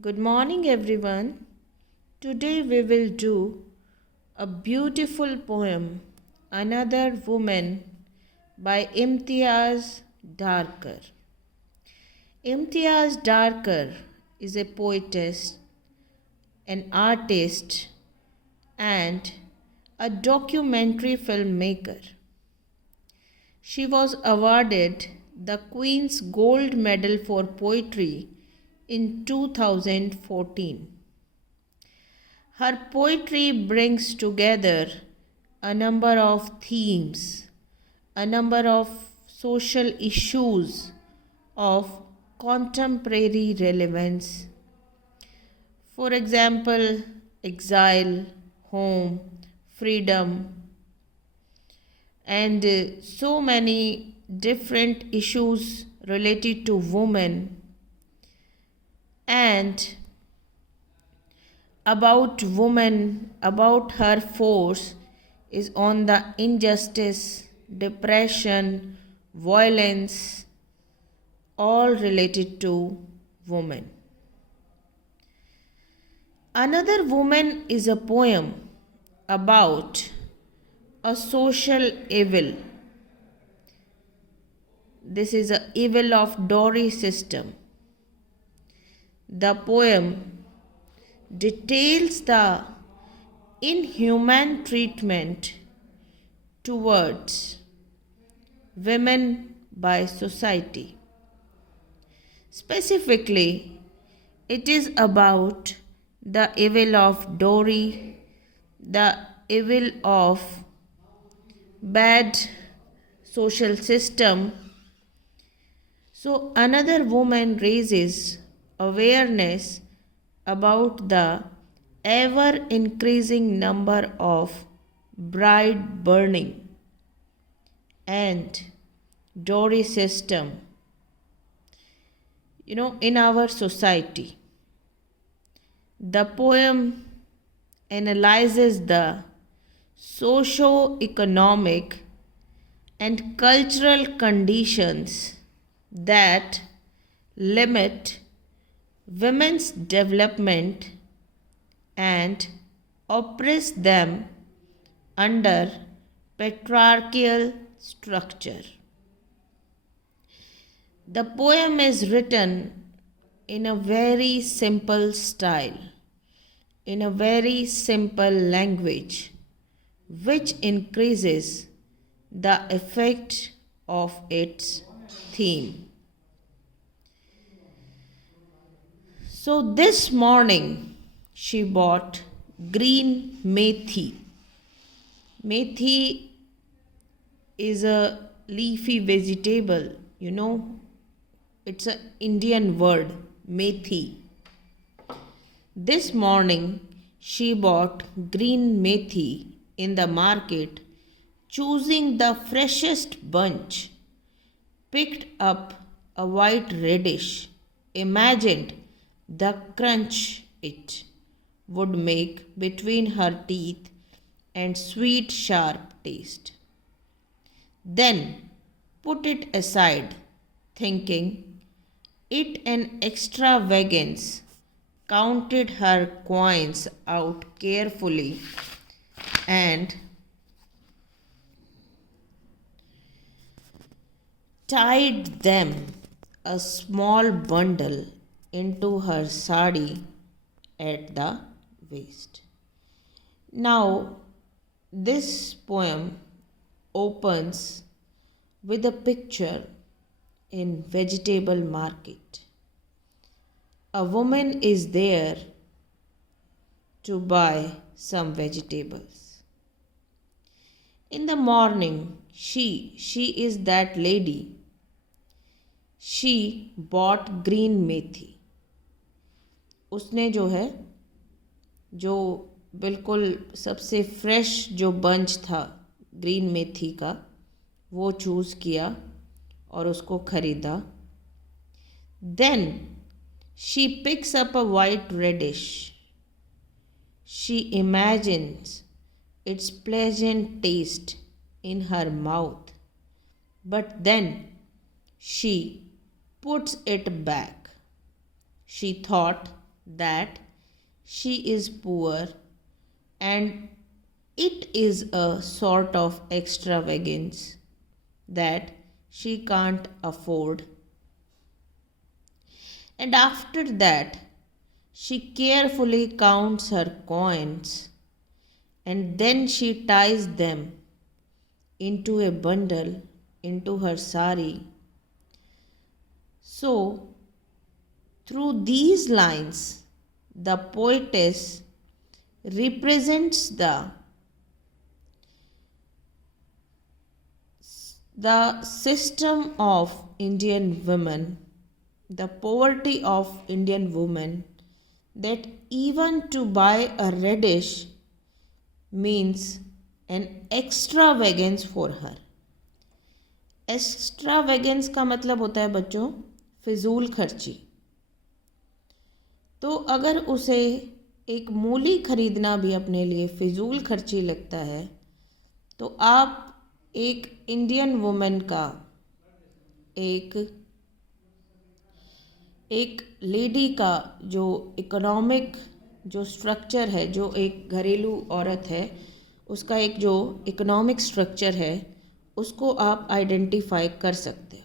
Good morning, everyone. Today we will do a beautiful poem, Another Woman by Imtiaz Darkar. Imtiaz Darkar is a poetess, an artist, and a documentary filmmaker. She was awarded the Queen's Gold Medal for Poetry in 2014. Her poetry brings together a number of themes, a number of social issues of contemporary relevance. For example, exile, home, freedom, and so many different issues related to women and about woman, about her force is on the injustice, depression, violence, all related to woman. Another Woman is a poem about a social evil. This is a evil of dowry system. The poem details the inhuman treatment towards women by society. Specifically, it is about the evil of dowry, the evil of bad social system. So, Another Woman raises awareness about the ever increasing number of bride burning and dowry system in our society. The poem analyzes the socio-economic and cultural conditions that limit women's development and oppress them under patriarchal structure. The poem is written in a very simple style, in a very simple language, which increases the effect of its theme. So this morning she bought green methi. Methi is a leafy vegetable, it's an Indian word, methi. This morning she bought green methi in the market, choosing the freshest bunch, picked up a white radish, imagined the crunch it would make between her teeth and sweet sharp taste. Then put it aside, thinking it an extravagance, counted her coins out carefully and tied them a small bundle into her sari at the waist. Now, this poem opens with a picture in vegetable market. A woman is there to buy some vegetables. In the morning, she is that lady. She bought green methi. उसने जो बिल्कुल सबसे fresh जो bunch था green मेथी का वो choose किया और उसको ख़रीदा. Then she picks up a white radish. शी इमेजिन्स its pleasant taste in her mouth, but then she puts it back. She thought that she is poor and it is a sort of extravagance that she can't afford. And after that, she carefully counts her coins and then she ties them into a bundle into her sari. So, through these lines, the poetess represents the system of Indian women, the poverty of Indian women, that even to buy a radish means an extravagance for her. Extravagance का मतलब होता है बच्चों फिजूल खर्ची। तो अगर उसे एक मूली खरीदना भी अपने लिए फिजूल खर्ची लगता है, तो आप एक इंडियन वुमेन का, एक लेडी का जो इकोनॉमिक जो स्ट्रक्चर है, जो एक घरेलू औरत है, उसका एक जो इकोनॉमिक स्ट्रक्चर है, उसको आप आइडेंटिफाई कर सकते हो।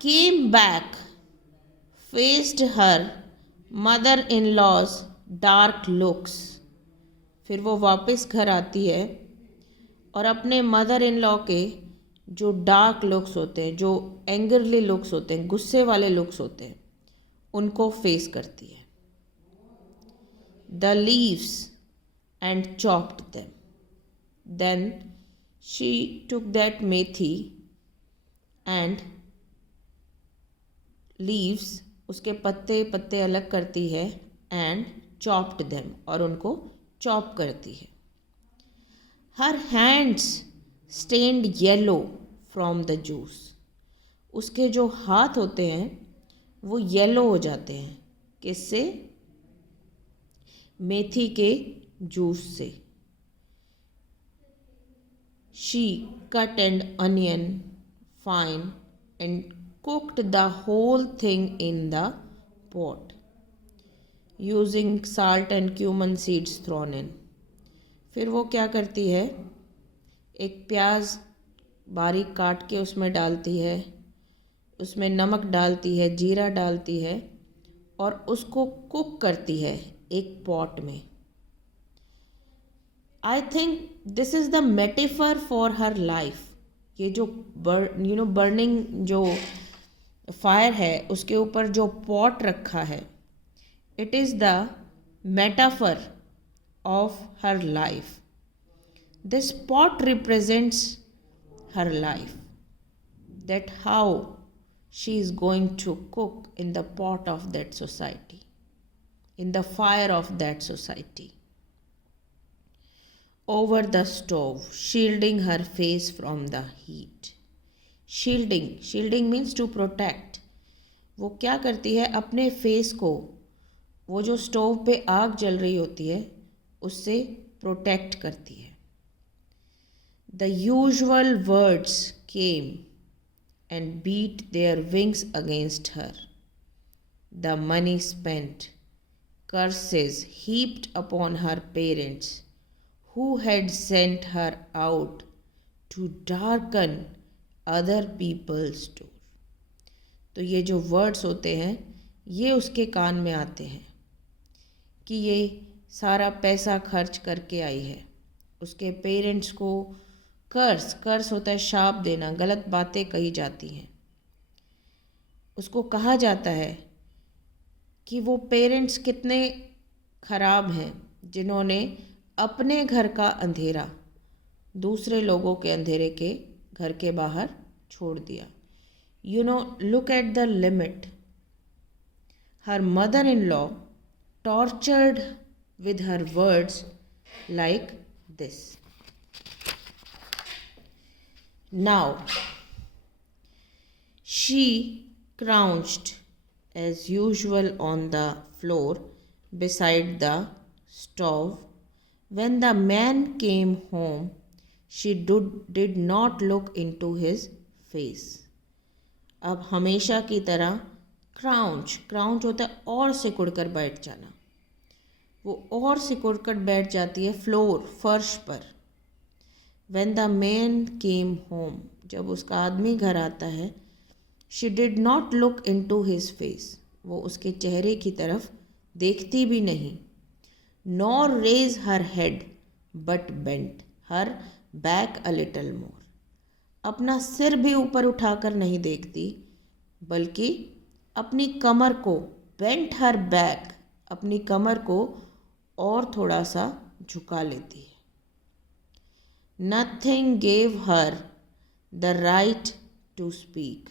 Came back, faced her mother in law's dark looks, फिर वो वापस घर आती है और अपने मदर इन लॉ के जो डार्क लुक्स होते हैं, जो एंगरली लुक्स होते हैं, गुस्से वाले लुक्स होते हैं, उनको फेस करती है। The leaves and chopped them, then she took that methi and leaves, उसके पत्ते पत्ते अलग करती है, एंड चॉप्ड देम, और उनको चॉप करती है। Her hands stained yellow from the juice, उसके जो हाथ होते हैं वो येलो हो जाते हैं, किससे? मेथी के जूस से। She cut and onion fine and cooked the whole thing in the pot using salt and cumin seeds thrown in। फिर वो क्या करती है, एक प्याज बारीक काट के उसमें डालती है, उसमें नमक डालती है, जीरा डालती है, और उसको कुक करती है एक पॉट में। I think this is the metaphor for her life. ये जो बर्निंग जो फायर है, उसके ऊपर जो पॉट रखा है, it is the metaphor of her life. This pot represents her life, that how she is going to cook in the pot of that society, in the fire of that society, over the stove, shielding her face from the heat। shielding means to protect। वो क्या करती है, अपने face को वो जो stove पे आग जल रही होती है उससे प्रोटेक्ट करती है। The usual words came and beat their wings against her. The money spent, curses heaped upon her parents, who had sent her out to darken other people's door। तो ये जो वर्ड्स होते हैं ये उसके कान में आते हैं कि ये सारा पैसा खर्च करके आई है, उसके पेरेंट्स को कर्स होता है शाप देना, गलत बातें कही जाती हैं। उसको कहा जाता है कि वो पेरेंट्स कितने ख़राब हैं जिन्होंने अपने घर का अंधेरा दूसरे लोगों के अंधेरे के घर के बाहर छोड़ दिया। Look at the limit. Her mother in law tortured with her words like this। Now she crouched as usual on the floor beside the stove. When the man came home, she did not look into his face। अब हमेशा की तरह crouch, crouch होता है और सिकुड़ कर बैठ जाना। वो और सिकुड़ कर बैठ जाती है फ्लोर, फर्श पर। When the man came home, जब उसका आदमी घर आता है, she did not look into his face, वो उसके चेहरे की तरफ देखती भी नहीं। Nor raise her head, but bent her back a little more, अपना सिर भी ऊपर उठाकर नहीं देखती, बल्कि अपनी कमर को, bent her back, अपनी कमर को और थोड़ा सा झुका लेती है। Nothing gave her the right to speak,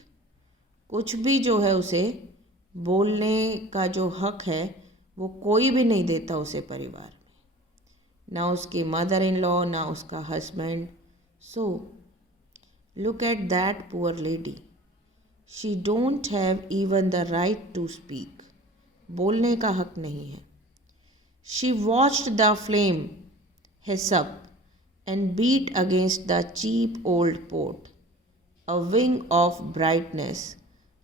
कुछ भी जो है उसे बोलने का जो हक है वो कोई भी नहीं देता उसे परिवार में, ना उसकी मदर इन लॉ, ना उसका husband. So look at that poor lady, she don't have even the right to speak, बोलने का हक नहीं है। She watched the flame hiss up and beat against the cheap old pot, a wing of brightness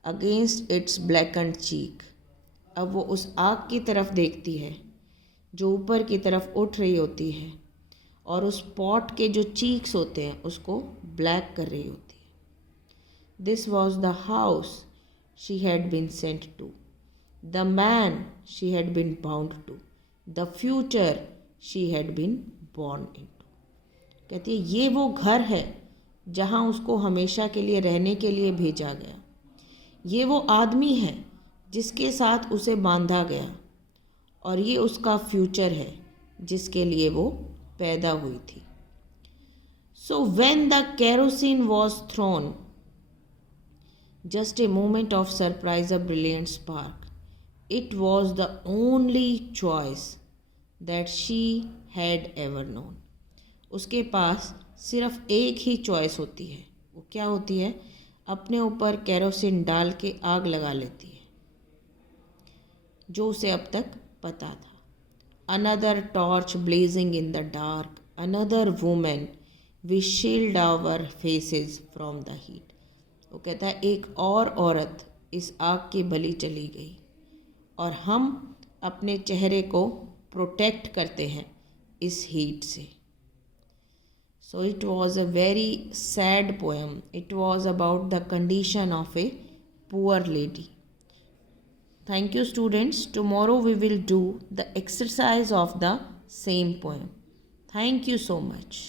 against its blackened cheek. अब वो उस आग की तरफ देखती है जो ऊपर की तरफ उठ रही होती है और उस पॉट के जो चीक्स होते हैं उसको ब्लैक कर रही होती है। This was the house she had been sent to, the man she had been bound to, the future she had been born into. कहती है ये वो घर है जहाँ उसको हमेशा के लिए रहने के लिए भेजा गया। ये वो आदमी है जिसके साथ उसे बांधा गया और ये उसका फ्यूचर है जिसके लिए वो पैदा हुई थी। So when the kerosene was throne, just a moment of surprise, a brilliant spark, it was the only choice that she had ever known. उसके पास सिर्फ एक ही चॉइस होती है, वो क्या होती है? अपने ऊपर केरोसिन डाल के आग लगा लेती है, जो उसे अब तक पता था। Another torch blazing in the dark, another women we shield our faces from the heat. वो कहता है एक और औरत इस आग की बलि चली गई और हम अपने चेहरे को प्रोटेक्ट करते हैं इस हीट से। So it was a very sad poem. It was about the condition of a poor lady. Thank you, students. Tomorrow we will do the exercise of the same poem. Thank you so much.